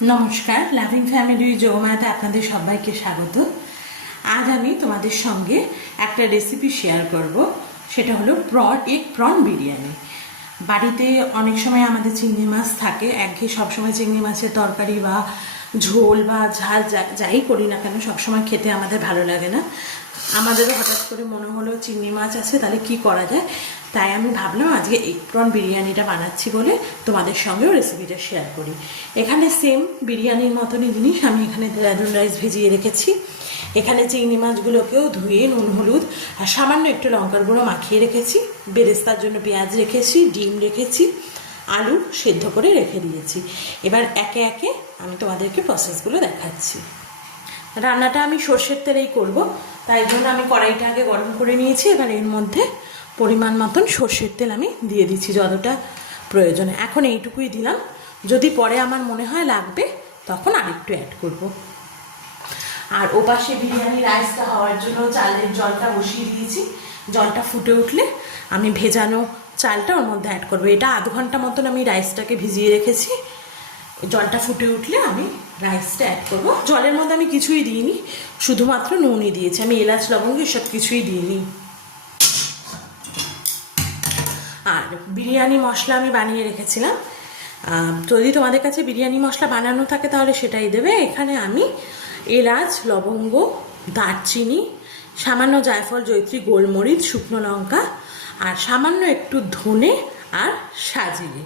নমস্কার, loving family যোগমায়াতে আপনাদের সবাইকে স্বাগত। আজ আমি তোমাদের সঙ্গে একটা রেসিপি শেয়ার করব, সেটা হলো এগ প্রন বিরিয়ানি। বাড়িতে অনেক সময় আমাদের চিংড়ি মাছ থাকে, একঘেয়ে সবসময় চিংড়ি মাছের তরকারি বা ঝোল বা ঝাল যাই করি না কেন সবসময় খেতে আমাদের ভালো লাগে না। আমাদেরও হঠাৎ করে মনে হলো চিংড়ি মাছ আছে, তাহলে কি করা যায়, তাই আমি ভাবলাম আজকে এগ প্রন বিরিয়ানিটা বানাচ্ছি বলে তোমাদের সঙ্গেও রেসিপিটা শেয়ার করি। এখানে সেম বিরিয়ানির মতনই জিনিস, আমি এখানে দেরাদুন রাইস ভিজিয়ে রেখেছি। এখানে চিংড়ি মাছগুলোকেও ধুয়ে নুন হলুদ আর সামান্য একটু লঙ্কার গুঁড়ো মাখিয়ে রেখেছি। বেরেস্তার জন্য পেঁয়াজ রেখেছি, ডিম রেখেছি, আলু সেদ্ধ করে রেখে দিয়েছি। এবার একে একে আমি তোমাদেরকে প্রসেসগুলো দেখাচ্ছি। রান্নাটা আমি সর্ষের তেলেই করব, তাই জন্য আমি কড়াইটা আগে গরম করে নিয়েছি। এবার এর মধ্যে পরিমাণ মতন সর্ষের তেল আমি দিয়ে দিচ্ছি, যতটা প্রয়োজনে। এখন এইটুকুই দিলাম, যদি পরে আমার মনে হয় লাগবে তখন আরেকটু অ্যাড করব। আর ওপাশে বিরিয়ানি রাইসটা হওয়ার জন্য চালের জলটা বসিয়ে দিয়েছি। জলটা ফুটে উঠলে আমি ভেজানো চালটা ওর মধ্যে অ্যাড করবো। এটা আধ ঘন্টা মতন আমি রাইসটাকে ভিজিয়ে রেখেছি। জলটা ফুটে উঠলে আমি রাইসটা অ্যাড করবো। জলের মধ্যে আমি কিছুই দিইনি, শুধুমাত্র নুনই দিয়েছি। আমি এলাচ লবঙ্গ এসব কিছুই দিইনি। আর বিরিয়ানি মশলা আমি বানিয়ে রেখেছিলাম, যদি তোমাদের কাছে বিরিয়ানি মশলা বানানো থাকে তাহলে সেটাই দেবে। এখানে আমি এলাচ লবঙ্গ, দারচিনি, সামান্য জায়ফল, জয়ত্রী, গোলমরিচ, শুকনো লঙ্কা আর সামান্য একটু ধনে আর সাজিয়ে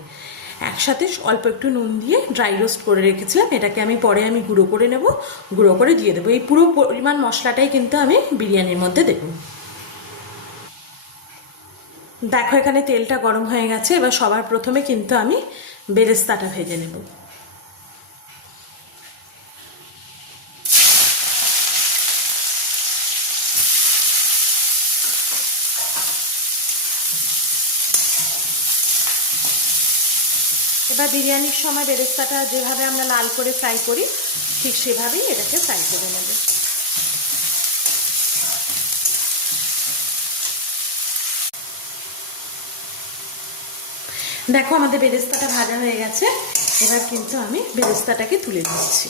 একসাথে অল্প একটু নুন দিয়ে ড্রাই রোস্ট করে রেখেছিলাম। এটাকে আমি পরে গুঁড়ো করে নেব, গুঁড়ো করে দিয়ে দেবো। এই পুরো পরিমাণ মশলাটাই কিন্তু আমি বিরিয়ানির মধ্যে দেবো। দেখো এখানে তেলটা গরম হয়ে গেছে। এবার সবার প্রথমে কিন্তু আমি বেরেস্তাটা ভেজে নেব। এবার বিরিয়ানির সময় বেরেস্তাটা যেভাবে আমরা লাল করে ফ্রাই করি ঠিক সেভাবেই এটাকে ফ্রাই করে নেব। দেখো আমাদের বেরেস্তাটা ভাজা হয়ে গেছে। এবার কিন্তু আমি বেরেস্তাটাকে তুলে দিচ্ছি।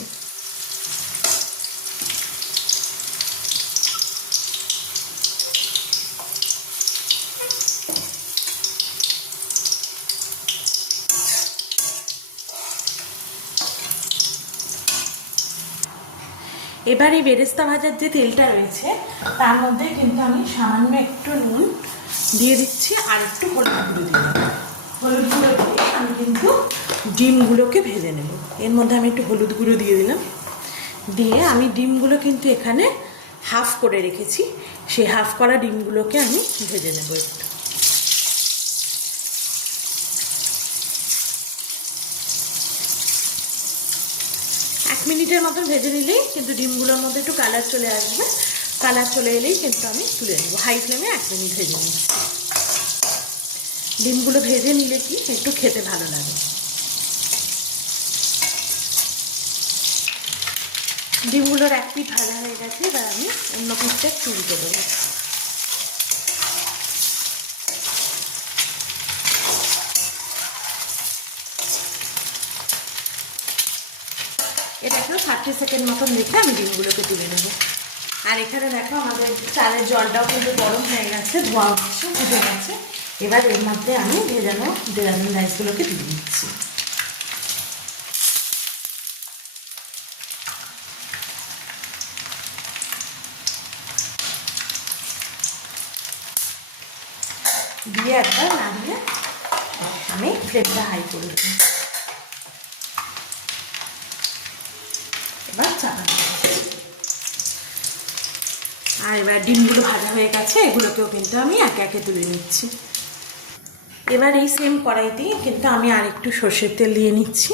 এবার এই বেরেস্তা ভাজার যে তেলটা রয়েছে তার মধ্যে কিন্তু আমি সামান্য একটু নুন দিয়ে দিচ্ছি আর একটু হলুদ গুঁড়ো দিয়ে দেবো। হলুদ গুঁড়ো দিয়ে আমি কিন্তু ডিমগুলোকে ভেজে নেব। এর মধ্যে আমি একটু হলুদ গুঁড়ো দিয়ে দিলাম, দিয়ে আমি ডিমগুলো কিন্তু এখানে হাফ করে রেখেছি, সেই হাফ করা ডিমগুলোকে আমি ভেজে নেব একটু। মিনিটের মতন ভেজে নিলেই কিন্তু ডিমগুলোর মধ্যে একটু কালার চলে আসবে। কালার চলে এলেই কিন্তু আমি তুলে নেবো। হাই ফ্লেমে 1 মিনিট ভেজে নিচ্ছি। ডিমগুলো ভেজে নিলে কি একটু খেতে ভালো লাগে। ডিমগুলোর এক পিঠ ভাজা হয়ে গেছে। এবার আমি অন্য পিঠটা একটু উল্টে দেবো। এটাকেও 30 সেকেন্ড মতন রেখে আমি ডিমগুলোকে তুলে নেবো। আর এখানে দেখো আমাদের চালের জলটাও কিন্তু গরম হয়ে গেছে, ধোয়া উঠছে, ফুটে গেছে। এবার এর মধ্যে আমি ভেজানো দেরাদুন রাইসগুলোকে দিয়ে দিচ্ছি। দিয়ে একবার নাড়িয়ে আমি ফ্লেমটা হাই করে দেবো। এবার চাপা দিয়ে আর এবার ডিমগুলো ভাজা হয়ে গেছে, এগুলোকেও কিন্তু আমি একে একে তুলে নিচ্ছি। এবার এই সেম কড়াইতেই কিন্তু আমি আর একটু সর্ষের তেল দিয়ে নিচ্ছি।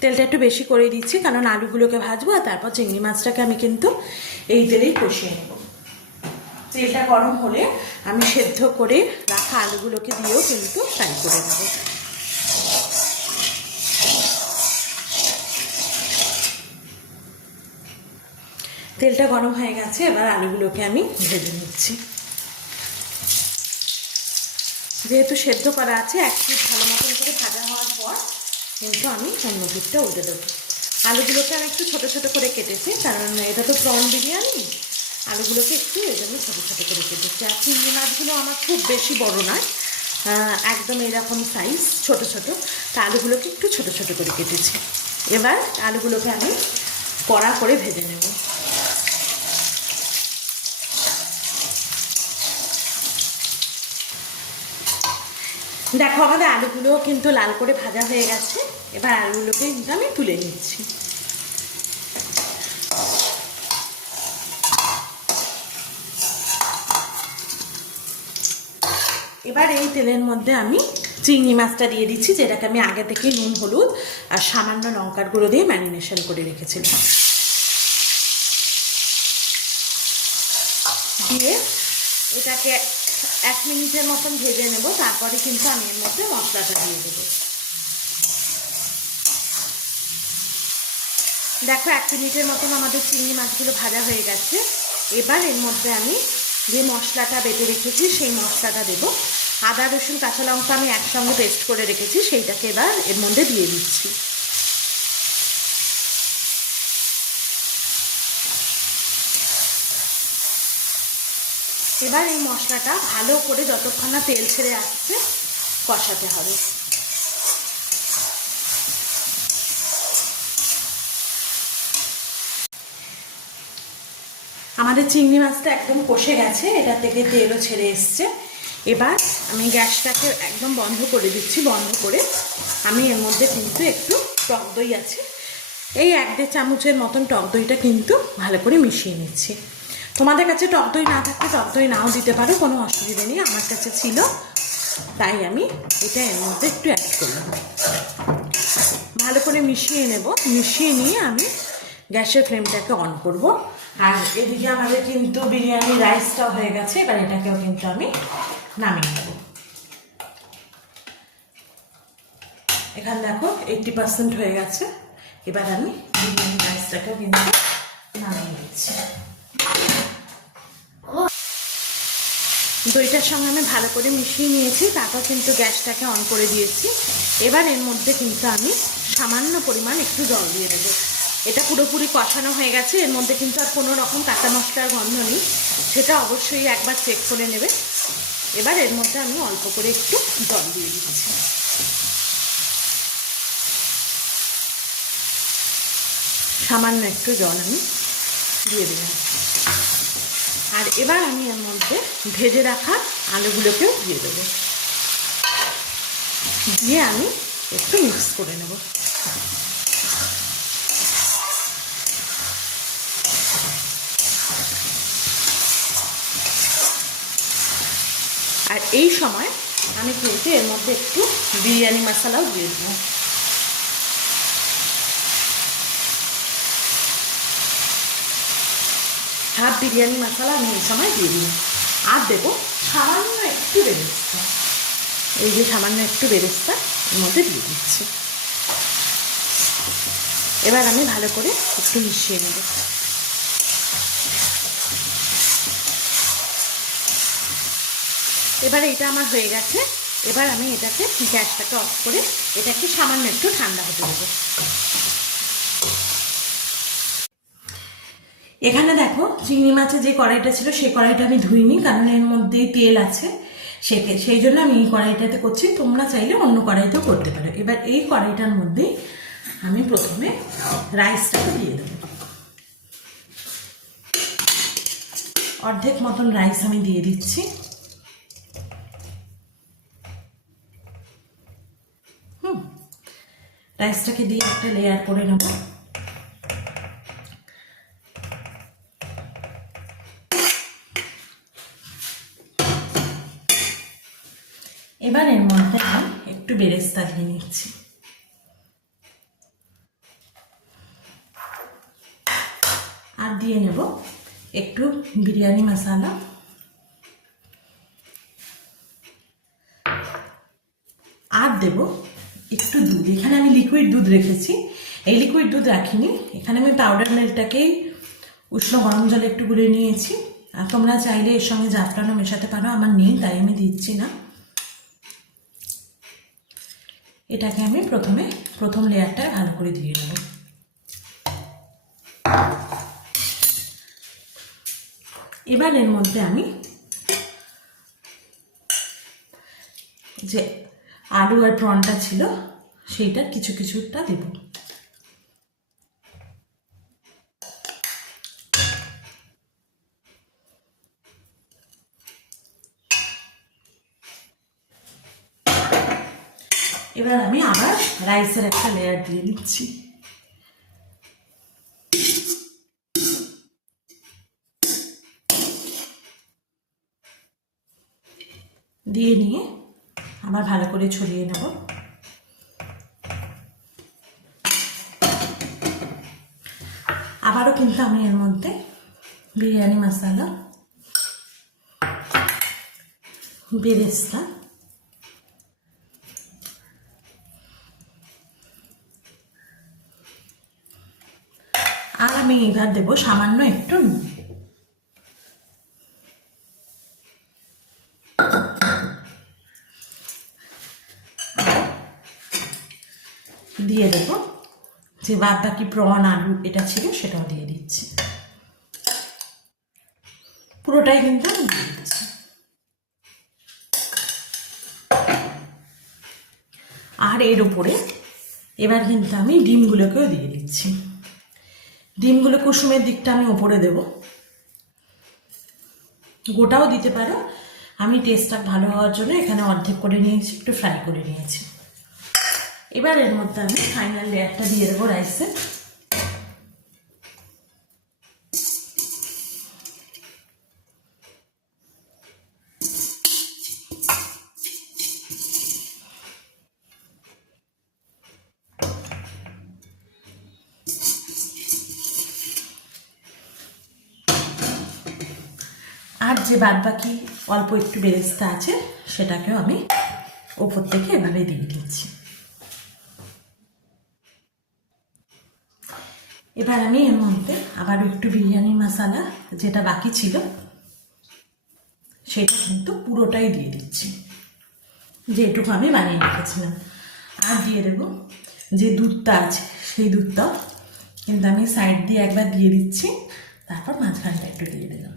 তেলটা একটু বেশি করে দিচ্ছি কারণ আলুগুলোকে ভাজবো, আর তারপর চিংড়ি মাছটাকে আমি কিন্তু এই তেলেই কষিয়ে নেব। তেলটা গরম হলে আমি সেদ্ধ করে রাখা আলুগুলোকে দিয়েও কিন্তু ফ্রাই করে নেব। তেলটা গরম হয়ে গেছে, এবার আলুগুলোকে আমি ভেজে নিচ্ছি। যেহেতু সেদ্ধ করা আছে, এক পিঠ ভালো মতন করে ভাজা হওয়ার পর কিন্তু আমি অন্য পিঠটা উল্টে দেবো। আলুগুলোকে আমি একটু ছোটো ছোটো করে কেটেছি, কারণ এটা তো প্রন বিরিয়ানি। আলুগুলোকে একটু এই জন্য ছোটো ছোটো করে কেটেছি। আর চিংড়ি মাছগুলো আমার খুব বেশি বড় নয়, একদম এরকম সাইজ ছোটো ছোটো। তা আলুগুলোকে একটু ছোটো ছোটো করে কেটেছি। এবার আলুগুলোকে আমি কড়া করে ভেজে নেব। দেখো আমাদের আলুগুলো কিন্তু লাল করে ভাজা হয়ে গেছে। এবার আলুগুলোকে কিন্তু আমি তুলে নিচ্ছি। এবার এই তেলের মধ্যে আমি চিংড়ি মাছটা দিয়ে দিচ্ছি, যেটাকে আমি আগে থেকে নুন হলুদ আর সামান্য লঙ্কার গুঁড়ো দিয়ে ম্যারিনেশন করে রেখেছিলাম। দিয়ে এটাকে 1 মিনিটের মতন ভেজে নেব। তারপরে কিন্তু আমি এর মধ্যে মশলাটা দিয়ে দেবো। দেখো 1 মিনিটের মতন আমাদের চিংড়ি মাছগুলো ভাজা হয়ে গেছে। এবার এর মধ্যে আমি যে মশলাটা বেটে রেখেছি সেই মশলাটা দেবো। আদা রসুন কাঁচা লঙ্কা আমি একসঙ্গে পেস্ট করে রেখেছি, সেইটাকে এবার এর মধ্যে দিয়ে দিচ্ছি। এবার এই মশলাটা ভালো করে যতক্ষণ না তেল ছেড়ে আসছে কষাতে হবে। আমাদের চিংড়ি মাছটা একদম কষে গেছে, এটা থেকে তেলও ছেড়ে এসছে। এবার আমি গ্যাসটাকে একদম বন্ধ করে দিচ্ছি। বন্ধ করে আমি এর মধ্যে কিন্তু একটু টক দই আছে, এই 1-1.5 চামচের মতন টক দইটা কিন্তু ভালো করে মিশিয়ে নিচ্ছি। তোমাদের কাছে টক দই না থাকলে টক দই নাও দিতে পারো, কোনো অসুবিধা নেই। আমার কাছে ছিল তাই আমি এটা এর মধ্যে একটু অ্যাড করলাম। ভালো করে মিশিয়ে নেব। মিশিয়ে নিয়ে আমি গ্যাসের ফ্লেমটাকে অন করব। আর এদিকে আমাদের কিন্তু বিরিয়ানি রাইসটাও হয়ে গেছে। এবার এটাকেও কিন্তু আমি নামিয়ে নেব। এখানে দেখো 80% হয়ে গেছে। এবার আমি বিরিয়ানি রাইসটাকেও কিন্তু নামিয়ে নিচ্ছি। দইটার সঙ্গে আমি ভালো করে মিশিয়ে নিয়েছি। তারপর কিন্তু গ্যাসটাকে অন করে দিয়েছি। এবার এর মধ্যে কিন্তু আমি সামান্য পরিমাণ একটু জল দিয়ে দেবো। এটা পুরোপুরি কষানো হয়ে গেছে। এর মধ্যে কিন্তু আর কোনো রকম কাঁচা মশলার গন্ধ নেই, সেটা অবশ্যই একবার চেক করে নেবে। এবার এর মধ্যে আমি অল্প করে একটু জল দিয়ে দিচ্ছি। সামান্য একটু জল আমি দিয়ে দিলাম। আর এবার আমি এর মধ্যে ভেজে রাখা আলুগুলোকেও দিয়ে দেবো। দিয়ে আমি একটু মিক্স করে নেব। আর এই সময় আমি কিন্তু এর মধ্যে একটু বিরিয়ানি মশলাও দিয়ে দেবো। হাফ বিরিয়ানি মশলা আমি এই সময় দিয়ে দিই। আর দেবো সামান্য একটু বেরেস্তা। এই যে সামান্য একটু বেরেস্তা এর মধ্যে দিয়ে দিচ্ছি। এবার আমি ভালো করে একটু মিশিয়ে নেব। এবার এটা আমার হয়ে গেছে। এবার আমি এটাকে গ্যাসটাকে অফ করে এটাকে সামান্য একটু ঠান্ডা হতে দেবো। এখানে দেখো চিংড়ি মাছের যে কড়াইটা ছিল সেই কড়াইটা আমি ধুইনি, কারণ এর মধ্যেই তেল আছে। সেই জন্য আমি এই কড়াইটাতে করছি। তোমরা চাইলে অন্য কড়াইতেও করতে পারো। এবার এই কড়াইটার মধ্যে আমি প্রথমে রাইসটাকে দিয়ে দেবো। অর্ধেক মতন রাইস আমি দিয়ে দিচ্ছি। রাইসটাকে দিয়ে একটা লেয়ার করে নেব। এবার এর মধ্যে আমি একটু বেরেস্তা দিয়ে নিচ্ছি। আর দিয়ে নেব একটু বিরিয়ানি মশলা। আর দেব একটু দুধ। এখানে আমি লিকুইড দুধ রেখেছি, এই লিকুইড দুধ রাখিনি। এখানে আমি পাউডার মিল্কটাকেই উষ্ণ গরম জলে একটু গুলে নিয়েছি। আর তোমরা চাইলে এর সঙ্গে জাফরানও মেশাতে পারো, আমার নেই তাই আমি দিচ্ছি না। এটাকে আমি প্রথম লেয়ারটা ভালো করে দিয়ে নেব। এবার এর মধ্যে আমি যে আলু আর প্রনটা ছিল সেইটার কিছু কিছুটা দেব। এবার আমি আবার রাইসের একটা লেয়ার দিয়ে নিচ্ছি। দিয়ে নিয়ে আবার ভালো করে ছড়িয়ে নেব। আবারও কিন্তু আমি এর মধ্যে বিরিয়ানি মশলা, বেরেস্তা আর আমি এবার দেবো সামান্য একটু নুন। দিয়ে দেবো যে বাদ বাকি প্রন আলু এটা ছিল সেটাও দিয়ে দিচ্ছি। পুরোটাই কিন্তু আমি দিয়ে দিচ্ছি। আর এর উপরে এবার কিন্তু আমি ডিমগুলোকেও দিয়ে দিচ্ছি। ডিমগুলো কুসুমের দিকটা আমি ওপরে দেব, গোটাও দিতে পারো। আমি টেস্টটা ভালো হওয়ার জন্য এখানে অর্ধেক করে নিয়েছি, একটু ফ্রাই করে নিয়েছি। এবার এর মধ্যে আমি ফাইনাল লেয়ারটা দিয়ে দেবো রাইসের। আর যে বাদ বাকি অল্প একটু বেরেস্তা আছে সেটাকেও আমি ওপর থেকে এভাবে দিয়ে দিচ্ছি। এবার আমি এর মধ্যে আবার একটু বিরিয়ানি মশলা যেটা বাকি ছিল সেটা কিন্তু পুরোটাই দিয়ে দিচ্ছি, যেটুকু আমি বানিয়ে রেখেছিলাম। আর দিয়ে দেবো যে দুধটা আছে সেই দুধটাও কিন্তু আমি সাইড দিয়ে একবার দিয়ে দিচ্ছি, তারপর মাঝখানটা একটু দিয়ে দিলাম।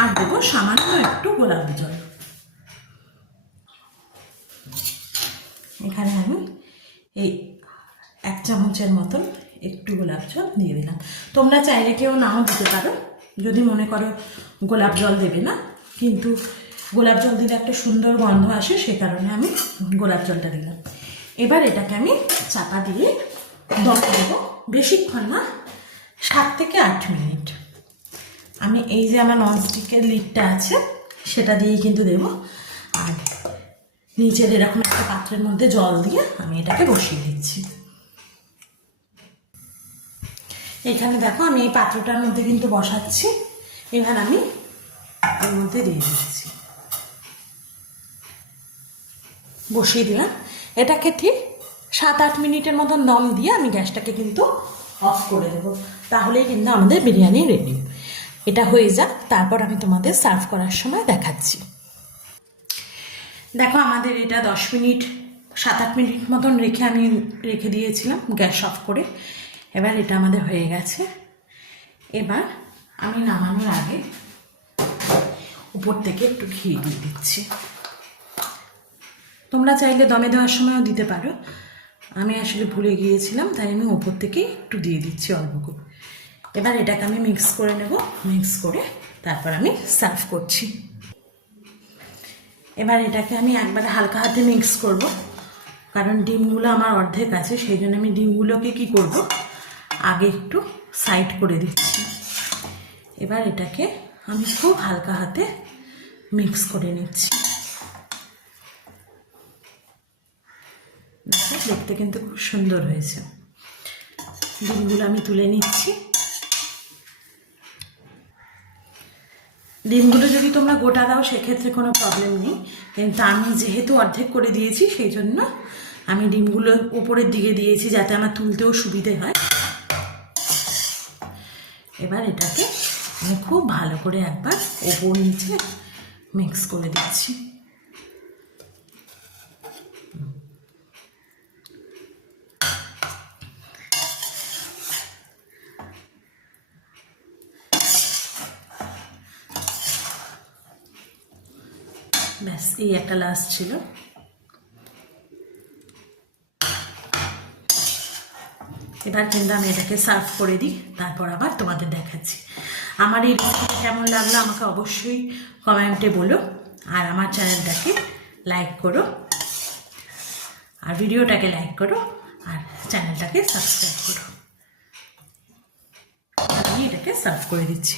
আর দেবো সামান্য একটু গোলাপ জল। এখানে আমি এই 1 চামচের মতন একটু গোলাপ জল দিয়ে দিলাম। তোমরা চাইলে কেউ নাও দিতে পারো যদি মনে করো গোলাপ জল দেবে না, কিন্তু গোলাপ জল দিলে একটা সুন্দর গন্ধ আসে, সে কারণে আমি গোলাপ জলটা দিলাম। এবার এটাকে আমি চাপা দিয়ে দম দেবো, বেশিক্ষণ না, 7 থেকে 8 মিনিট। আমি এই যে আমার ননস্টিকের লিডটা আছে সেটা দিয়েই কিন্তু দেবো। আর নিচের এরকম একটা পাত্রের মধ্যে জল দিয়ে আমি এটাকে বসিয়ে দিচ্ছি। এখানে দেখো আমি এই পাত্রটার মধ্যে কিন্তু বসাচ্ছি। এবার আমি এর মধ্যে দিয়ে দিচ্ছি, বসিয়ে দিলাম। এটাকে ঠিক 7-8 মিনিটের মতন দম দিয়ে আমি গ্যাসটাকে কিন্তু অফ করে দেবো, তাহলেই কিন্তু আমাদের বিরিয়ানি রেডি। এটা হয়ে যাক, তারপর আমি তোমাদের সার্ভ করার সময় দেখাচ্ছি। দেখো আমাদের এটা 10 মিনিট 7-8 মিনিট মতন রেখে দিয়েছিলাম গ্যাস অফ করে। এবার এটা আমাদের হয়ে গেছে। এবার আমি নামানোর আগে উপর থেকে একটু ঘি দিয়ে দিচ্ছি। তোমরা চাইলে দমে দেওয়ার সময়ও দিতে পারো, আমি আসলে ভুলে গিয়েছিলাম তাই আমি উপর থেকে একটু দিয়ে দিচ্ছি অল্প করে। এবার এটাকে আমি মিক্স করে নেব, মিক্স করে তারপর আমি সার্ভ করছি। এবার এটাকে আমি একবারে হালকা হাতে মিক্স করব, কারণ ডিমগুলো আমার অর্ধেক আছে, সেই জন্য আমি ডিমগুলোকে কি করব আগে একটু সাইড করে দিচ্ছি। এবার এটাকে আমি খুব হালকা হাতে মিক্স করে নিচ্ছি। দেখতে কিন্তু খুব সুন্দর হয়েছে। ডিমগুলো আমি তুলে নিচ্ছি। ডিমগুলো যদি তোমরা গোটা দাও সেক্ষেত্রে কোনো প্রবলেম নেই, কিন্তু আমি যেহেতু অর্ধেক করে দিয়েছি সেই জন্য আমি ডিমগুলো উপরের দিকে দিয়েছি যাতে আমার তুলতেও সুবিধে হয়। এবার এটাকে আমি খুব ভালো করে একবার ওপর নিচে মিক্স করে দিচ্ছি। ব্যাস এই একটা লাস্ট ছিল। এবার কিন্তু আমি এটাকে সার্ভ করে দিই, তারপর আবার তোমাদের দেখাচ্ছি। আমার এই রেসিপিটা কেমন লাগলো আমাকে অবশ্যই কমেন্টে বলো, আর আমার চ্যানেলটাকে লাইক করো, আর ভিডিওটাকে লাইক করো, আর চ্যানেলটাকে সাবস্ক্রাইব করো। আমি এটাকে সার্ভ করে দিচ্ছি।